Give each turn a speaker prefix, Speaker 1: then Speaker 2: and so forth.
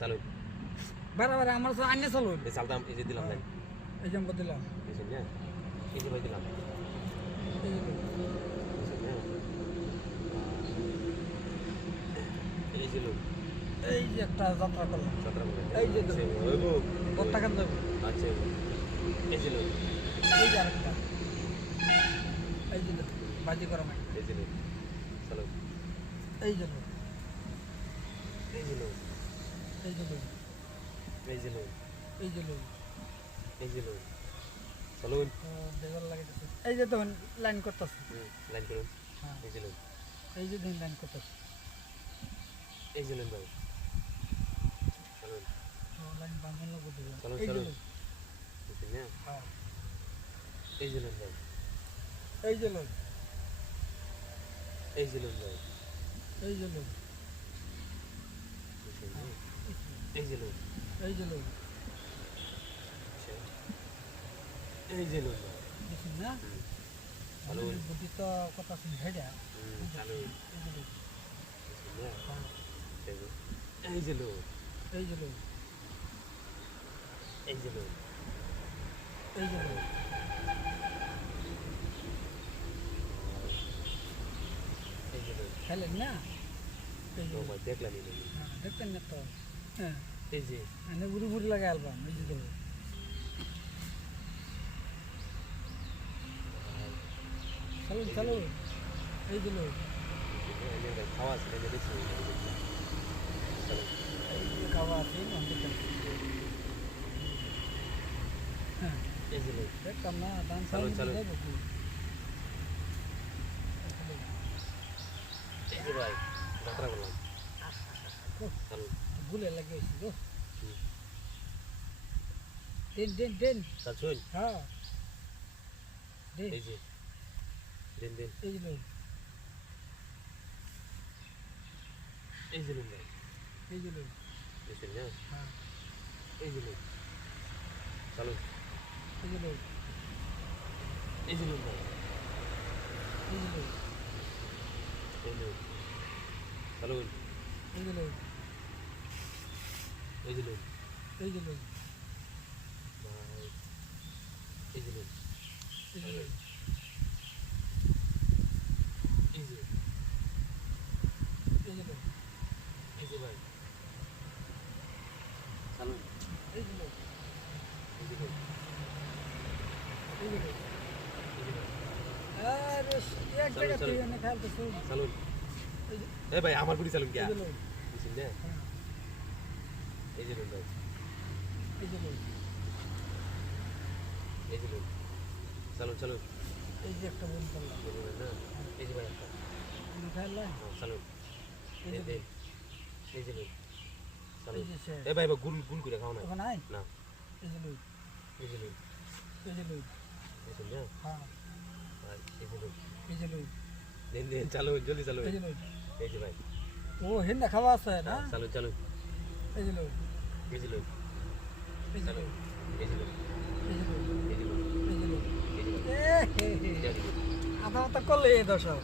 Speaker 1: চালু
Speaker 2: বারে আমার তো আনিয়ে চলো
Speaker 1: এই চালটা এই যে দিলাম দেন
Speaker 2: এই যে দিলাম
Speaker 1: বুঝছেন না এই যে ভাই দিলাম
Speaker 2: এই যে লোক।
Speaker 1: এই যে
Speaker 2: এই যে একটা যাত্রা করলাম
Speaker 1: সতেরো করে
Speaker 2: এই যে
Speaker 1: ওই বুক
Speaker 2: কত টাকা দেবো
Speaker 1: আচ্ছা এই যে লোক
Speaker 2: এই যে আরেকটা এই যে লোক বাজি করা নাই
Speaker 1: এই যে লোক চালু
Speaker 2: এই যে লোক
Speaker 1: এই যে লোক
Speaker 2: এই যে লোক
Speaker 1: এই যে লোক
Speaker 2: এই যে লোক
Speaker 1: এই যে লোক চলুন
Speaker 2: বেজার লাগে দেখতে। এই যে তখন লাইন করতেছে
Speaker 1: লাইন করুন এই যে লোক
Speaker 2: এই যে দিন লাইন করতেছে
Speaker 1: এই যে লোক ভাই চলুন
Speaker 2: লাইন বাঁধানো করতে
Speaker 1: চলো,
Speaker 2: এই যে
Speaker 1: চলো।
Speaker 2: লোক
Speaker 1: বুঝছেন না
Speaker 2: হ্যাঁ
Speaker 1: এই যে লোক ভাই
Speaker 2: এই যে লোক
Speaker 1: এই যে লোক ভাই
Speaker 2: এই যে
Speaker 1: না এই যে লোক
Speaker 2: এই যে লোক
Speaker 1: আচ্ছা। এই যে লোক ভাই
Speaker 2: না
Speaker 1: হুম,
Speaker 2: ভালো
Speaker 1: ভালো।
Speaker 2: বুদ্ধি তো কথা এই যে হ্যাঁ
Speaker 1: এই যে- এই যে লোক
Speaker 2: এই যে লোক
Speaker 1: এই যে লোক
Speaker 2: এই যে লোক
Speaker 1: এই যে লোক
Speaker 2: খেলেন না
Speaker 1: দেখলাম।
Speaker 2: হ্যাঁ, দেখতেন না তো হ্যাঁ।
Speaker 1: এই যে।
Speaker 2: এনে বুড়ি বুড়ি লাগে অ্যালবাম এই যে চলো চলো। এই
Speaker 1: খাওয়া আছে
Speaker 2: খাওয়া আছে হ্যাঁ।
Speaker 1: এই লোক
Speaker 2: দেখতাম না ডান
Speaker 1: চলো, চলো। এই যে ভাই যাত্রা করলাম। চলো।
Speaker 2: ভুলে লাগিয়েছি গো।
Speaker 1: হুম।
Speaker 2: দেন দেন দেন।
Speaker 1: চল
Speaker 2: হ্যাঁ। দেন।
Speaker 1: এই যে দিন দিন।
Speaker 2: এই যে লোক
Speaker 1: এই যে ভাই
Speaker 2: এই যে লোক
Speaker 1: বুঝছেন না?
Speaker 2: হ্যাঁ।
Speaker 1: এই যে লোক চলো।
Speaker 2: এই যে লোক
Speaker 1: এই যে লোক
Speaker 2: এই যে লোক
Speaker 1: এই
Speaker 2: এই যে লোক
Speaker 1: এই যে লোক
Speaker 2: এই যে লোক
Speaker 1: ভাই এই যে লোক
Speaker 2: এই যে লোক
Speaker 1: এই যে
Speaker 2: এই যে লোক
Speaker 1: এই যে ভাই চলো
Speaker 2: এই যে লোক
Speaker 1: এই যে লোক
Speaker 2: এই যে লোক
Speaker 1: এই যে ভাই
Speaker 2: আরে এক জায়গা থেকে এনে খেয়াল শুন
Speaker 1: চলো
Speaker 2: এই
Speaker 1: এ ভাই আমার গুড়ি চালুন কে বুঝছেন না
Speaker 2: হ্যাঁ
Speaker 1: এই যে ভাই
Speaker 2: এই যে লোক
Speaker 1: এই যে লোক চলো চলো
Speaker 2: এই যে একটা বন করলাম
Speaker 1: এই যে ভাই একটা চলো
Speaker 2: এই যে
Speaker 1: এই যে চলো
Speaker 2: সে
Speaker 1: এ ভাই ভাই গুল গুল করে খাও না না
Speaker 2: এই যে লোক
Speaker 1: এই যে লোক
Speaker 2: এই যে লোক
Speaker 1: বুঝছেন না
Speaker 2: হ্যাঁ
Speaker 1: এই যে লোক
Speaker 2: এই যে লোক
Speaker 1: দিন দিন চালো জলদি চালো
Speaker 2: এই যে
Speaker 1: ভাই
Speaker 2: ও হেন্দা খাওয়া আছে না
Speaker 1: চালো চালো
Speaker 2: এই যে আধা মাথা করলে এই দশা